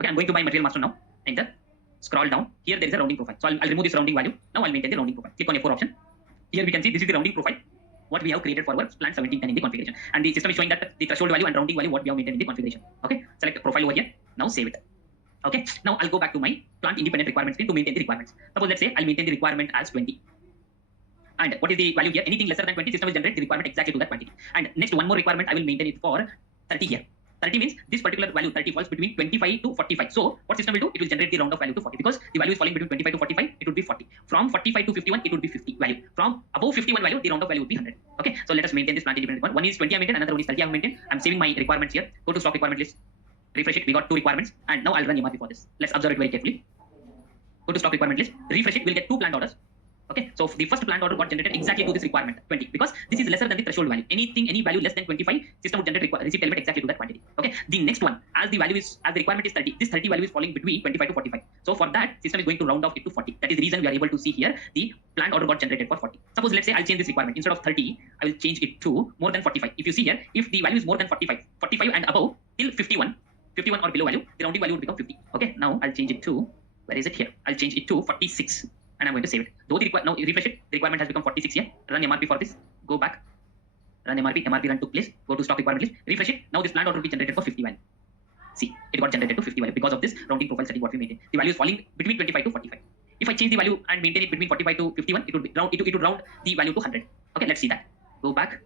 Okay, I'm going to my material master now. Enter. Scroll down. Here there is a rounding profile. So I'll remove this rounding value. Now I'll maintain the rounding profile. Click on F4 option. Here we can see this is the rounding profile. What we have created for our plant 1710 in the configuration. And the system is showing that the threshold value and rounding value what we have maintained in the configuration. Okay. Select profile over here. Now save it. Okay. Now I'll go back to my plant independent requirement screen to maintain the requirements. Suppose let's say I'll maintain the requirement as 20. And what is the value here? Anything lesser than 20, system will generate the requirement exactly to that quantity. And next one more requirement, I will maintain it for 30 here. 30 means this particular value 30 falls between 25 to 45. So what system will do? It will generate the round of value to 40 because the value is falling between 25 to 45. It would be 40. From 45 to 51, it would be 50 value. From above 51 value, the round of value would be 100. Okay. So let us maintain this plant independent one. One is 20 I maintain, another one is 30 I maintain. I'm saving my requirements here. Go to stock requirement list. Refresh it. We got two requirements, and now I'll run MRP for this. Let's observe it very carefully. Go to stock requirement list. Refresh it. We'll get two plant orders. Okay, so the first plant order got generated exactly to this requirement 20 because this is lesser than the threshold value. Any value less than 25, system would generate receipt element exactly to that quantity. Okay, the next one, as the requirement is 30, this 30 value is falling between 25 to 45. So for that, system is going to round off it to 40. That is the reason we are able to see here the plant order got generated for 40. Suppose let's say I'll change this requirement instead of 30, I will change it to more than 45. If you see here, if the value is more than 45 and above till 51 or below value, the rounding value would become 50. Okay, now I'll change it to, where is it here? I'll change it to 46. And I'm going to save it. Though now refresh it, the requirement has become 46 here. Run MRP for this. Go back. Run MRP. MRP run took place. Go to stock requirement list. Refresh it. Now this plant order will be generated for 50 value. See, it got generated to 50 value because of this rounding profile setting what we maintain. The value is falling between 25 to 45. If I change the value and maintain it between 45 to 51, it would round the value to 100. Okay, let's see that. Go back.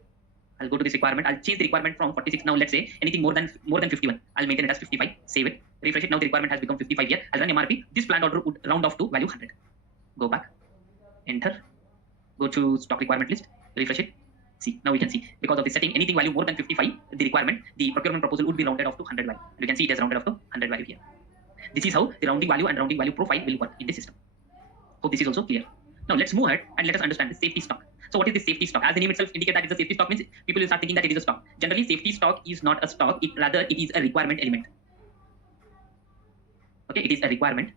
I'll go to this requirement. I'll change the requirement from 46. Now let's say anything more than 51. I'll maintain it as 55. Save it. Refresh it. Now the requirement has become 55 here. I'll run MRP. This plant order would round off to value 100. Go back. Enter. Go to stock requirement list. Refresh it. See, now we can see because of the setting, anything value more than 55, the requirement, the procurement proposal would be rounded off to 100 value. And you can see it has rounded off to 100 value here. This is how the rounding value and rounding value profile will work in the system. Hope this is also clear. Now let's move ahead and let us understand the safety stock. So what is the safety stock? As the name itself indicates that it's a safety stock means people will start thinking that it is a stock. Generally, safety stock is not a stock. Rather, it is a requirement element. Okay, it is a requirement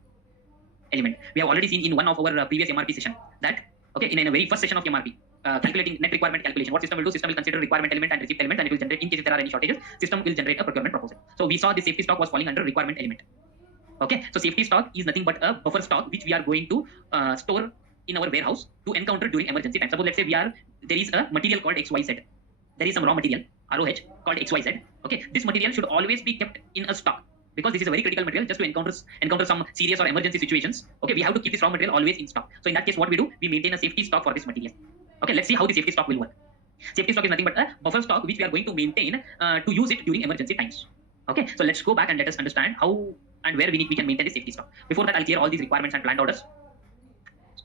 element. We have already seen in one of our previous MRP session that, okay, in a very first session of MRP, calculating net requirement calculation, what system will do? System will consider requirement element and receipt element, and it will generate, in case if there are any shortages, system will generate a procurement proposal. So we saw the safety stock was falling under requirement element. Okay, so safety stock is nothing but a buffer stock which we are going to store in our warehouse to encounter during emergency time. Suppose let's say there is a material called XYZ. There is some raw material, ROH, called XYZ. Okay, this material should always be kept in a stock, because this is a very critical material just to encounter some serious or emergency situations. Okay, we have to keep this raw material always in stock. So in that case, what we do? We maintain a safety stock for this material. Okay, let's see how the safety stock will work. Safety stock is nothing but a buffer stock which we are going to maintain to use it during emergency times. Okay, so let's go back and let us understand how and where we can maintain the safety stock. Before that, I'll clear all these requirements and planned orders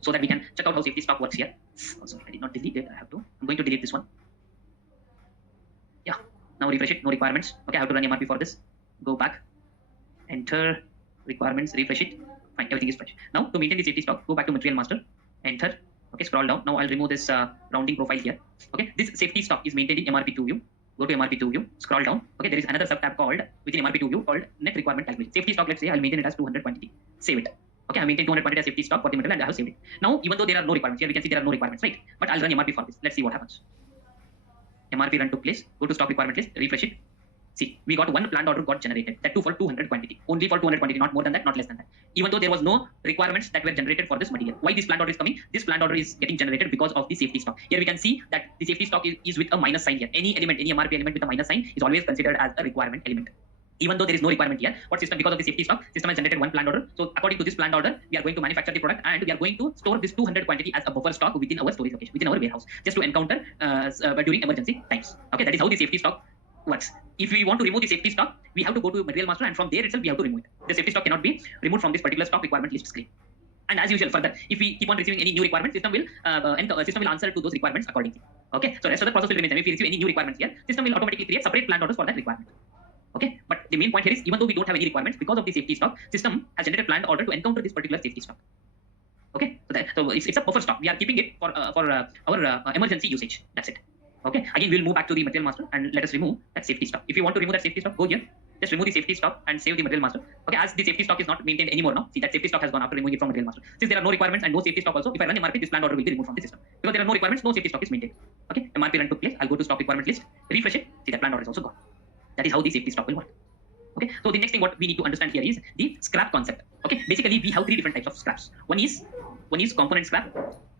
so that we can check out how safety stock works here. Also, I did not delete it. I'm going to delete this one. Yeah, now refresh it. No requirements. Okay, I have to run MRP for this. Go back. Enter requirements, refresh it. Fine, everything is fresh. Now to maintain the safety stock, go back to material master, enter. Okay, scroll down. Now I'll remove this rounding profile here. Okay, this safety stock is maintained in MRP2 view. Go to MRP2 view, scroll down. Okay, there is another sub tab called within MRP2 view called net requirement calculation. Safety stock, let's say I'll maintain it as 200 quantity. Save it. Okay, I maintain 200 quantity as safety stock for the material and I have saved it. Now, even though there are no requirements, here we can see there are no requirements, right? But I'll run MRP for this. Let's see what happens. MRP run took place. Go to stock requirement list, refresh it. See, we got one planned order got generated, that too for 200 quantity, only for 200 quantity, not more than that, not less than that. Even though there was no requirements that were generated for this material. Why this planned order is coming? This planned order is getting generated because of the safety stock. Here we can see that the safety stock is with a minus sign here. Any element, any MRP element with a minus sign is always considered as a requirement element. Even though there is no requirement here, what system, because of the safety stock, system has generated one planned order. So according to this planned order, we are going to manufacture the product and we are going to store this 200 quantity as a buffer stock within our storage location, within our warehouse, just to encounter during emergency times. Okay, that is how the safety stock works. If we want to remove the safety stock, we have to go to material master and from there itself we have to remove it. The safety stock cannot be removed from this particular stock requirement list screen. And as usual, further, if we keep on receiving any new requirements, system will answer to those requirements accordingly. Okay, so rest of the process will remain the same. If we receive any new requirements here, system will automatically create separate planned orders for that requirement. Okay, but the main point here is even though we don't have any requirements because of the safety stock, system has generated planned order to encounter this particular safety stock. Okay, so it's a buffer stock. We are keeping it for our emergency usage. That's it. Okay, again we'll move back to the material master and let us remove that safety stock. If you want to remove that safety stock, go here. Just remove the safety stock and save the material master. Okay, as the safety stock is not maintained anymore now, see that safety stock has gone after removing it from material master. Since there are no requirements and no safety stock also, if I run MRP, this planned order will be removed from the system. Because there are no requirements, no safety stock is maintained. Okay, MRP run took place. I'll go to stock requirement list, refresh it. See that planned order is also gone. That is how the safety stock will work. Okay, so the next thing what we need to understand here is the scrap concept. Okay, basically we have three different types of scraps. One is component scrap,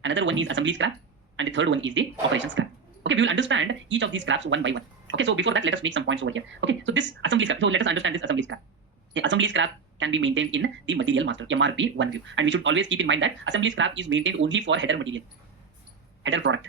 another one is assembly scrap, and the third one is the operation scrap. Okay, we will understand each of these scraps one by one. Okay, so before that, let us make some points over here. Okay, so this assembly scrap. So let us understand this assembly scrap. The assembly scrap can be maintained in the material master MRP 1 view, and we should always keep in mind that assembly scrap is maintained only for header material, header product,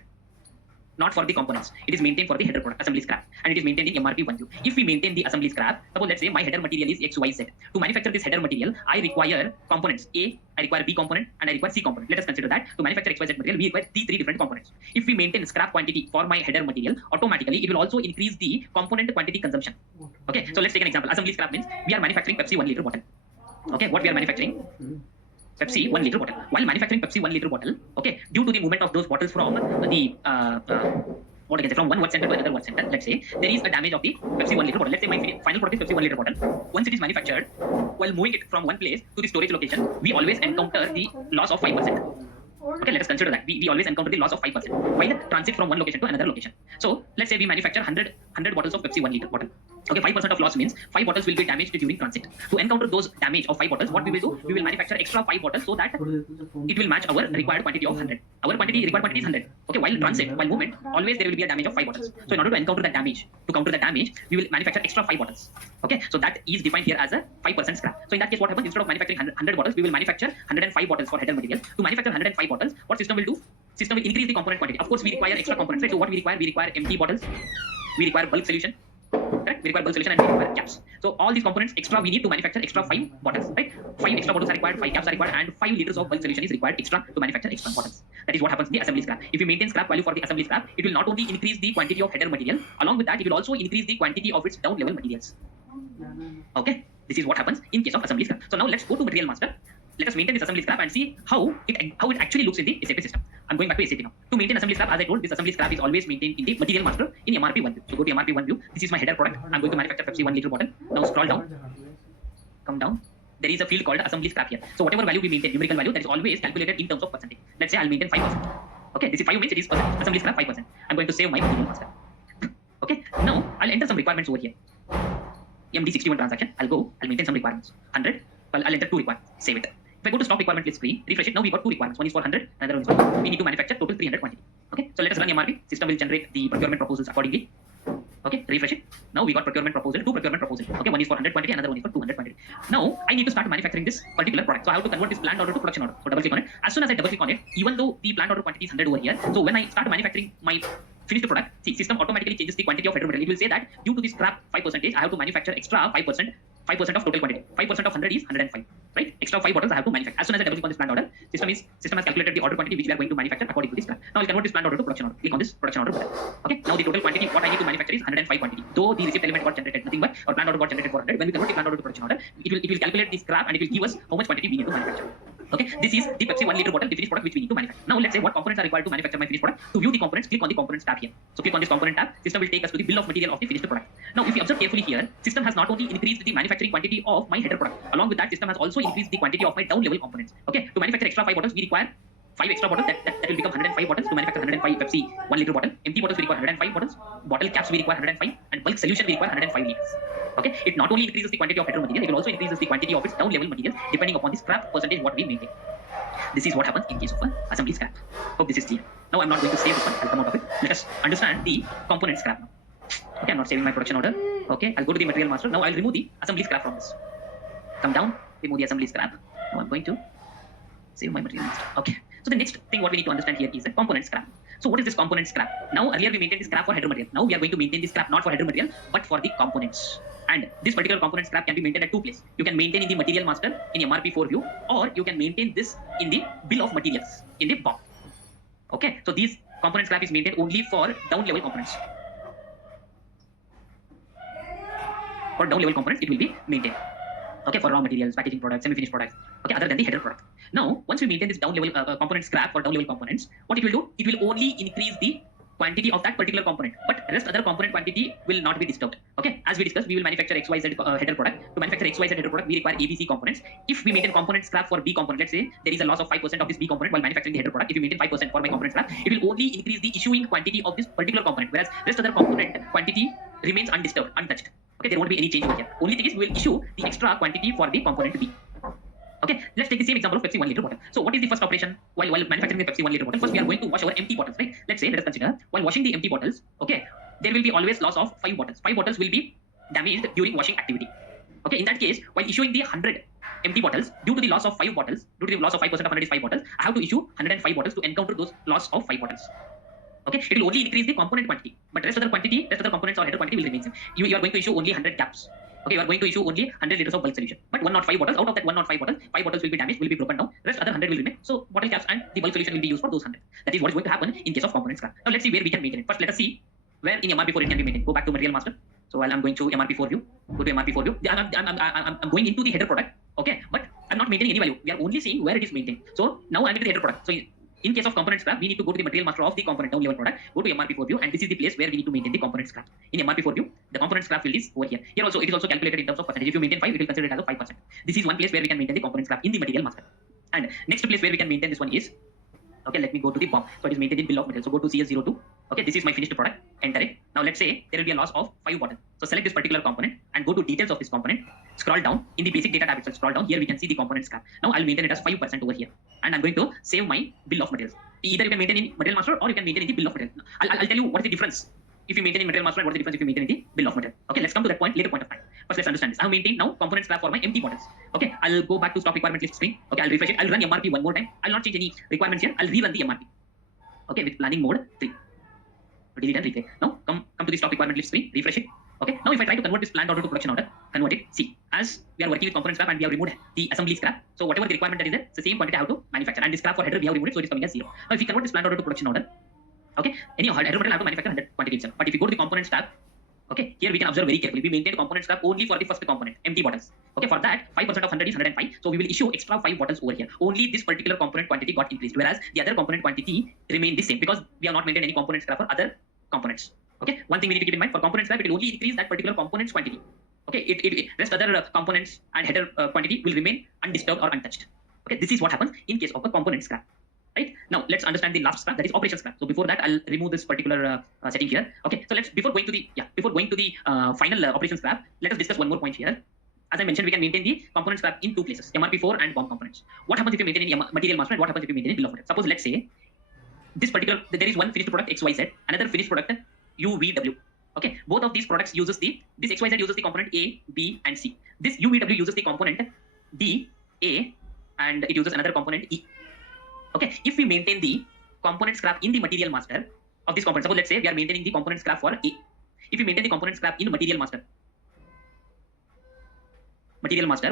not for the components. It is maintained for the header product, assembly scrap, and it is maintained in MRP 1 view. If we maintain the assembly scrap, suppose let's say my header material is XYZ. To manufacture this header material, I require components A, I require B component, and I require C component. Let us consider that to manufacture XYZ material, we require these three different components. If we maintain scrap quantity for my header material, automatically it will also increase the component quantity consumption. Okay, so let's take an example. Assembly scrap means we are manufacturing Pepsi 1 liter bottle. Okay, what we are manufacturing? Pepsi 1 liter bottle. While manufacturing Pepsi 1 liter bottle, okay, due to the movement of those bottles from what I can say, from one work center to another work center, let's say there is a damage of the Pepsi 1 liter bottle. Let's say my final product is Pepsi 1 liter bottle. Once it is manufactured, while moving it from one place to the storage location, we always encounter the loss of 5%. Okay, let us consider that. We always encounter the loss of 5% while transit from one location to another location. So let's say we manufacture 100 bottles of Pepsi 1 liter bottle. Okay, 5% of loss means 5 bottles will be damaged during transit. To encounter those damage of 5 bottles, what we will do? We will manufacture extra 5 bottles so that it will match our required quantity of 100. Our required quantity is 100. Okay, while transit, while movement, always there will be a damage of 5 bottles. So in order to encounter that damage, we will manufacture extra 5 bottles. Okay, so that is defined here as a 5% scrap. So in that case, what happens? Instead of manufacturing 100 bottles, we will manufacture 105 bottles for header material. To manufacture 105 bottles, what system will do? System will increase the component quantity. Of course, we require extra components, right? So what we require empty bottles, we require bulk solution, correct? We require bulk solution and we require caps. So all these components extra we need to manufacture extra 5 bottles, right? 5 extra bottles are required, 5 caps are required, and 5 liters of bulk solution is required extra to manufacture extra bottles. That is what happens in the assembly scrap. If you maintain scrap value for the assembly scrap, it will not only increase the quantity of header material, along with that, it will also increase the quantity of its down level materials. Okay, this is what happens in case of assembly scrap. So now let's go to material master. Let us maintain this assembly scrap and see how it actually looks in the SAP system. I'm going back to SAP now. To maintain assembly scrap, as I told, this assembly scrap is always maintained in the material master in MRP 1 view. So go to MRP 1 view. This is my header product. I'm going to manufacture Pepsi 1 liter bottle. Now scroll down. Come down. There is a field called assembly scrap here. So whatever value we maintain, numerical value, that is always calculated in terms of percentage. Let's say I'll maintain 5%. Okay, this is 5 means it is percent. Assembly scrap 5%. I'm going to save my material master. Okay, now I'll enter some requirements over here. MD61 transaction. I'll maintain some requirements. 100. I'll enter 2 requirements. Save it. If I go to stock requirement list screen, refresh it. Now we got 2 requirements. One is for 100, another one is for we need to manufacture total 300 quantity. Okay, so let us run MRP. System will generate the procurement proposals accordingly. Okay, refresh it. Now we got procurement proposal, 2 procurement proposals. Okay, one is for 100 quantity, another one is for 200 quantity. Now I need to start manufacturing this particular product. So I have to convert this planned order to production order. So double click on it. As soon as I double click on it, even though the planned order quantity is 100 over here, so when I start manufacturing my finished product, see, system automatically changes the quantity of header material. It will say that due to this scrap 5%, I have to manufacture extra 5% of total quantity. 5% of 100 is 105, right? Extra 5 bottles I have to manufacture. As soon as I double click on this planned order, system has calculated the order quantity which we are going to manufacture according to this plan. Now I'll convert this planned order to production order. Click on this production order button. Okay, now the total quantity what I need to manufacture is 105 quantity. Though the receipt element got generated nothing but our planned order got generated for 100. When we convert the planned order to production order, it will calculate the scrap and it will give us how much quantity we need to manufacture. Okay, this is the Pepsi 1 liter bottle, the finished product which we need to manufacture. Now let's say what components are required to manufacture my finished product. To view the components, click on the components tab here. So click on this component tab. System will take us to the bill of material of the finished product. Now if you observe carefully here, system has not only increased the manufacturing quantity of my header product, along with that system has also increased the quantity of my down level components. Okay, to manufacture extra 5 bottles, we require 5 extra bottles, that will become 105 bottles. To manufacture 105 Pepsi 1 liter bottle, empty bottles we require 105 bottles, bottle caps we require 105, and bulk solution we require 105 liters. Okay, it not only increases the quantity of header material, it will also increases the quantity of its down level material depending upon the scrap percentage what we maintain. This is what happens in case of an assembly scrap. Hope this is clear. Now I'm not going to save this one, I'll come out of it. Let us understand the component scrap now. Okay, I'm not saving my production order. Okay, I'll go to the material master. Now I'll remove the assembly scrap from this. Come down, remove the assembly scrap. Now I'm going to save my material master. Okay. So the next thing what we need to understand here is the component scrap. So what is this component scrap? Now earlier we maintained the scrap for header material. Now we are going to maintain the scrap not for header material but for the components. And this particular component scrap can be maintained at two places. You can maintain in the material master in MRP4 view, or you can maintain this in the bill of materials in the BOM. Okay, so these component scrap is maintained only for down level components. For down level components it will be maintained. Okay, for raw materials, packaging products, semi-finished products, okay, other than the header product. Now, once we maintain this down level component scrap for down level components, what it will do? It will only increase the quantity of that particular component, but rest other component quantity will not be disturbed. Okay, as we discussed, we will manufacture XYZ header product. To manufacture XYZ header product, we require ABC components. If we maintain component scrap for B component, let's say there is a loss of 5% of this B component while manufacturing the header product. If you maintain 5% for my component scrap, it will only increase the issuing quantity of this particular component, whereas rest other component quantity remains undisturbed, untouched. Okay, there won't be any change over here. Only thing is we will issue the extra quantity for the component B. Okay, let's take the same example of Pepsi 1 liter bottle. So what is the first operation while manufacturing the Pepsi 1 liter bottle? First we are going to wash our empty bottles, right? Let's say, let us consider, while washing the empty bottles, okay, there will be always loss of 5 bottles. 5 bottles will be damaged during washing activity. Okay, in that case, while issuing the 100 empty bottles, due to the loss of 5 bottles, due to the loss of 5% of 100 is 5 bottles, I have to issue 105 bottles to encounter those loss of 5 bottles. Okay, it will only increase the component quantity, but rest other components or header quantity will remain same. You are going to issue only 100 caps. Okay, you are going to issue only 100 liters of bulk solution, but 105 bottles. Out of that 105 bottles, 5 bottles will be damaged, will be broken down. Rest other 100 will remain. So bottle caps and the bulk solution will be used for those 100. That is what is going to happen in case of component scrap. Now let's see where we can maintain it. First, let us see where in MRP4 it can be maintained. Go back to material master. So while I'm going to MRP4 view, go to MRP4 view. I'm going into the header product. Okay, but I'm not maintaining any value. We are only seeing where it is maintained. So now I'm into the header product. So in case of component scrap, we need to go to the material master of the component down level product, go to MRP4 view, and this is the place where we need to maintain the component scrap. In MRP4 view, the component scrap field is over here. Here also, it is also calculated in terms of percentage. If you maintain 5, it will consider it as a 5%. This is one place where we can maintain the component scrap in the material master. And next place where we can maintain this one is, okay, let me go to the BOM. So it is maintained in bill of material. So go to CS02. Okay, this is my finished product. Enter it. Now let's say there will be a loss of 5 bottles. So select this particular component and go to details of this component. Scroll down in the basic data tab itself. Scroll down. Here we can see the component scrap. Now I'll maintain it as 5% over here, and I'm going to save my bill of materials. Either you can maintain in material master or you can maintain in the bill of material. I'll tell you what is the difference if you maintain in material master and what is the difference if you maintain in the bill of material. Okay, let's come to that point later point of time. First, let's understand this. I have maintained now component scrap for my empty bottles. Okay, I'll go back to stock requirement list screen. Okay, I'll refresh it. I'll run MRP one more time. I'll not change any requirements here. I'll rerun the MRP. Okay, with planning mode 3. Delete and recreate. Now come to the stock requirement list screen. Refresh it. Okay, now if I try to convert this planned order to production order, convert it. See, as we are working with component scrap and we have removed the assembly scrap, so whatever the requirement that is there, it's the same quantity I have to manufacture. And this scrap for header we have removed it, so it is coming as 0. Now if we convert this planned order to production order, okay, any header material I have to manufacture 100 quantity itself. But if you go to the components tab, okay, here we can observe very carefully. We maintain component scrap only for the first component, empty bottles. Okay, for that 5% of 100 is 105, so we will issue extra 5 bottles over here. Only this particular component quantity got increased, whereas the other component quantity remained the same because we have not maintained any component scrap for other components. Okay, one thing we need to keep in mind, for component scrap, it will only increase that particular component's quantity. Okay, it rest other components and header quantity will remain undisturbed or untouched. Okay, this is what happens in case of a component scrap. Right, now let's understand the last scrap, that is operation scrap. So before that, I'll remove this particular setting here. Okay, so let's before going to the final operation scrap, let us discuss one more point here. As I mentioned, we can maintain the component scrap in two places, MRP4 and BOM components. What happens if you maintain in material master and what happens if you maintain in bill of material? Suppose let's say this particular, there is one finished product XYZ, another finished product UVW. Okay, both of these products uses this XYZ uses the component A, B, and C. This UVW uses the component D, A, and it uses another component E. Okay, if we maintain the component scrap in the material master of this component, suppose let's say we are maintaining the component scrap for A. If we maintain the component scrap in material master,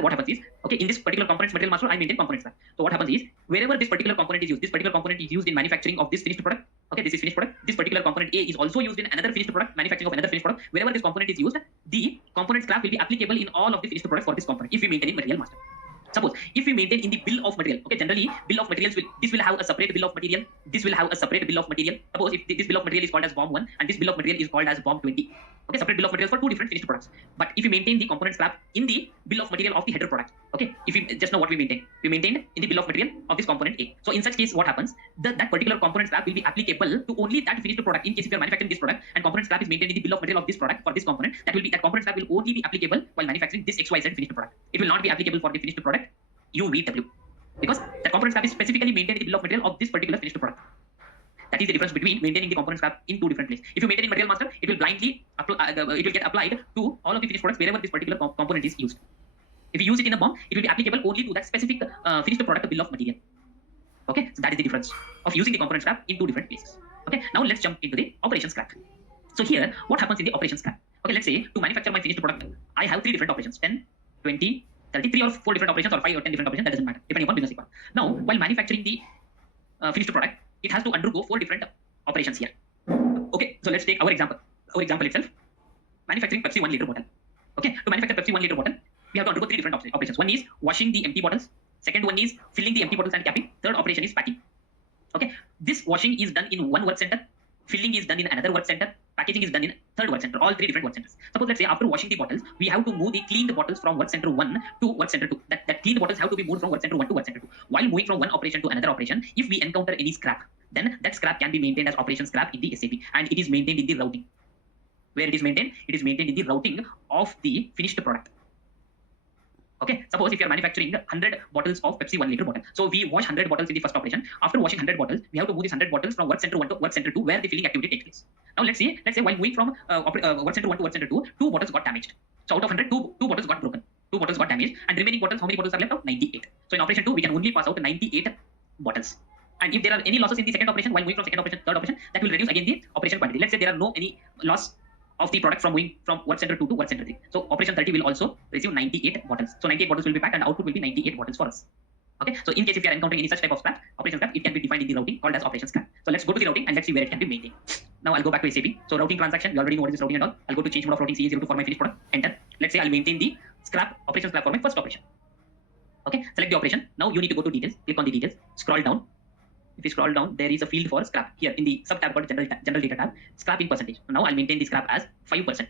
what happens is, okay, in this particular component's material master, I maintain component scrap. So what happens is, wherever this particular component is used in manufacturing of this finished product. Okay, this is finished product. This particular component A is also used in another finished product, manufacturing of another finished product. Wherever this component is used, the component scrap will be applicable in all of the finished products for this component if we maintain in material master. Suppose if we maintain in the bill of material, okay, generally bill of materials will have a separate bill of material. This will have a separate bill of material. Suppose if this bill of material is called as BOM 1 and this bill of material is called as BOM 20. Okay, separate bill of materials for two different finished products. But if we maintain the component scrap in the bill of material of the header product, okay, if we just know what we maintain in the bill of material of this component A. So in such case, what happens? That particular component scrap will be applicable to only that finished product. In case if you are manufacturing this product and component scrap is maintained in the bill of material of this product for this component, that component scrap will only be applicable while manufacturing this XYZ finished product. It will not be applicable for the finished product UVW, because the component scrap is specifically maintained in the bill of material of this particular finished product. That is the difference between maintaining the component scrap in two different places. If you maintain in material master, it will blindly it will get applied to all of the finished products wherever this particular component is used. If you use it in a BOM, it will be applicable only to that specific finished product bill of material. Okay, so that is the difference of using the component scrap in two different places. Okay, now let's jump into the operation scrap. So here, what happens in the operation scrap? Okay, let's say to manufacture my finished product, I have three different operations: 10, 20, 33 or 4 different operations or 5 or 10 different operations, that doesn't matter, depending upon business requirement. Now, while manufacturing the finished product, it has to undergo 4 different operations here. Okay, so let's take our example. Our example itself, manufacturing Pepsi 1 liter bottle. Okay, to manufacture Pepsi 1 liter bottle, we have to undergo 3 different operations. One is washing the empty bottles. Second one is filling the empty bottles and capping. Third operation is packing. Okay, this washing is done in one work center. Filling is done in another work center. Packaging is done in third work center. All 3 different work centers. Suppose let's say after washing the bottles, we have to move the cleaned bottles from work center 1 to work center 2. That cleaned bottles have to be moved from work center 1 to work center 2. While moving from one operation to another operation, if we encounter any scrap, then that scrap can be maintained as operation scrap in the SAP, and it is maintained in the routing. Where it is maintained? It is maintained in the routing of the finished product. Okay, suppose if you are manufacturing 100 bottles of Pepsi 1 liter bottle, so we wash 100 bottles in the first operation. After washing 100 bottles, we have to move these 100 bottles from work center 1 to work center 2, where the filling activity takes place. Now let's say while moving from work center 1 to work center 2, 2 bottles got damaged. So out of 100, two bottles got broken, 2 bottles got damaged, and remaining bottles, how many bottles are left out? 98. So in operation 2, we can only pass out 98 bottles. And if there are any losses in the second operation, while moving from second operation, third operation, that will reduce again the operation quantity. Let's say there are no any loss of the product from moving from work center 2 to work center 3. So operation 30 will also receive 98 bottles. So 98 bottles will be packed and output will be 98 bottles for us. Okay, so in case if you are encountering any such type of scrap, operation scrap, it can be defined in the routing called as operation scrap. So let's go to the routing and let's see where it can be maintained. Now I'll go back to SAP. So routing transaction, you already know what is routing and all. I'll go to change mode of routing CA02 for my finished product. Enter. Let's say I'll maintain the scrap, operation scrap for my first operation. Okay, select the operation. Now you need to go to details, click on the details, scroll down. If you scroll down, there is a field for scrap here in the sub tab called general data tab, scrap in percentage. Now I'll maintain the scrap as 5%, and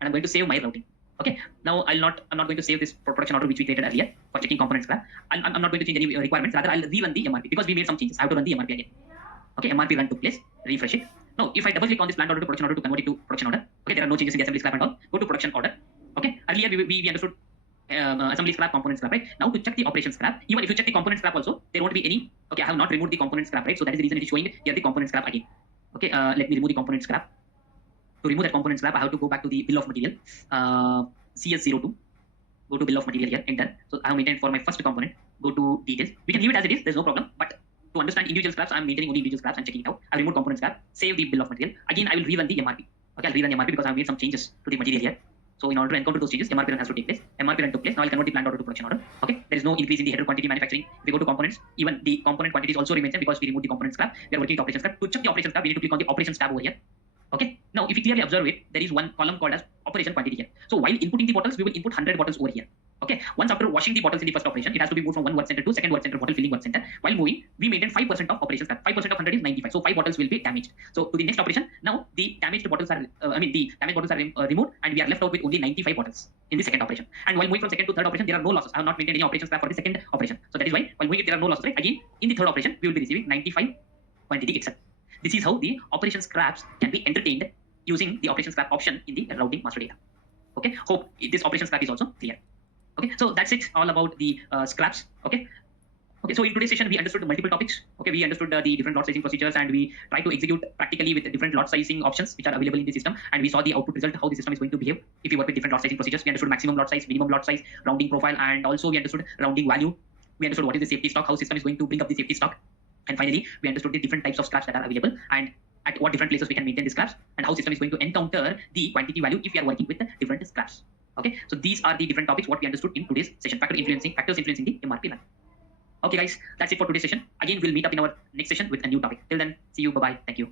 I'm going to save my routing. Okay, now I'm not going to save this production order which we created earlier for checking component scrap. I'm not going to change any requirements. Rather, I'll rerun the MRP because we made some changes. I have to run the MRP again. Okay, MRP run took place. Refresh it. Now, if I double click on this plant order to production order to convert it to production order, okay, there are no changes in the assembly scrap and all. Go to production order. Okay, earlier we understood assembly scrap, component scrap, right? Now to check the operation scrap, even if you check the component scrap also, there won't be any. Okay, I have not removed the component scrap, right? So that is the reason it is showing here the component scrap again. Okay, let me remove the component scrap. To remove that component scrap, I have to go back to the bill of material, CS02. Go to bill of material here, enter. So I have maintained for my first component. Go to details. We can leave it as it is. There's no problem. But to understand individual scraps, I'm maintaining only individual scraps and checking it out. I remove component scrap. Save the bill of material. Again, I will rerun the MRP. Okay, I'll rerun the MRP because I have made some changes to the material here. So in order to encounter those changes, MRP run has to take place. MRP run took place. Now I'll convert the plant order to production order. Okay, there is no increase in the header quantity manufacturing. If we go to components, even the component quantities also remain same because we removed the component scrap. We are working with operation scrap. To check the operation scrap, we need to click on the operations tab over here. Okay, now if you clearly observe it, there is one column called as operation quantity here. So while inputting the bottles, we will input 100 bottles over here. Okay, once after washing the bottles in the first operation, it has to be moved from one work center to second work center, bottle filling work center. While moving, we maintain 5% of operation scrap. 5% of 100 is 95. So 5 bottles will be damaged. So to the next operation, now the damaged bottles are, the damaged bottles are removed, and we are left out with only 95 bottles in the second operation. And while moving from second to third operation, there are no losses. I have not maintained any operation scrap for the second operation. So that is why while moving, there are no losses. Right? Again, in the third operation, we will be receiving 95 quantity itself. This is how the operation scraps can be entertained using the operation scrap option in the routing master data. Okay, hope this operation scrap is also clear. Okay, so that's it all about the scraps. Okay, so in today's session we understood multiple topics. Okay, we understood the different lot sizing procedures, and we try to execute practically with different lot sizing options which are available in the system, and we saw the output result, how the system is going to behave if you work with different lot sizing procedures. We understood maximum lot size, minimum lot size, rounding profile, and also we understood rounding value. We understood what is the safety stock, how system is going to bring up the safety stock, and finally we understood the different types of scraps that are available and at what different places we can maintain the scraps, and how system is going to encounter the quantity value if we are working with the different scraps. Okay, so these are the different topics what we understood in today's session. Factors influencing the MRP line. Okay guys, that's it for today's session. Again, we'll meet up in our next session with a new topic. Till then, see you. Bye bye. Thank you.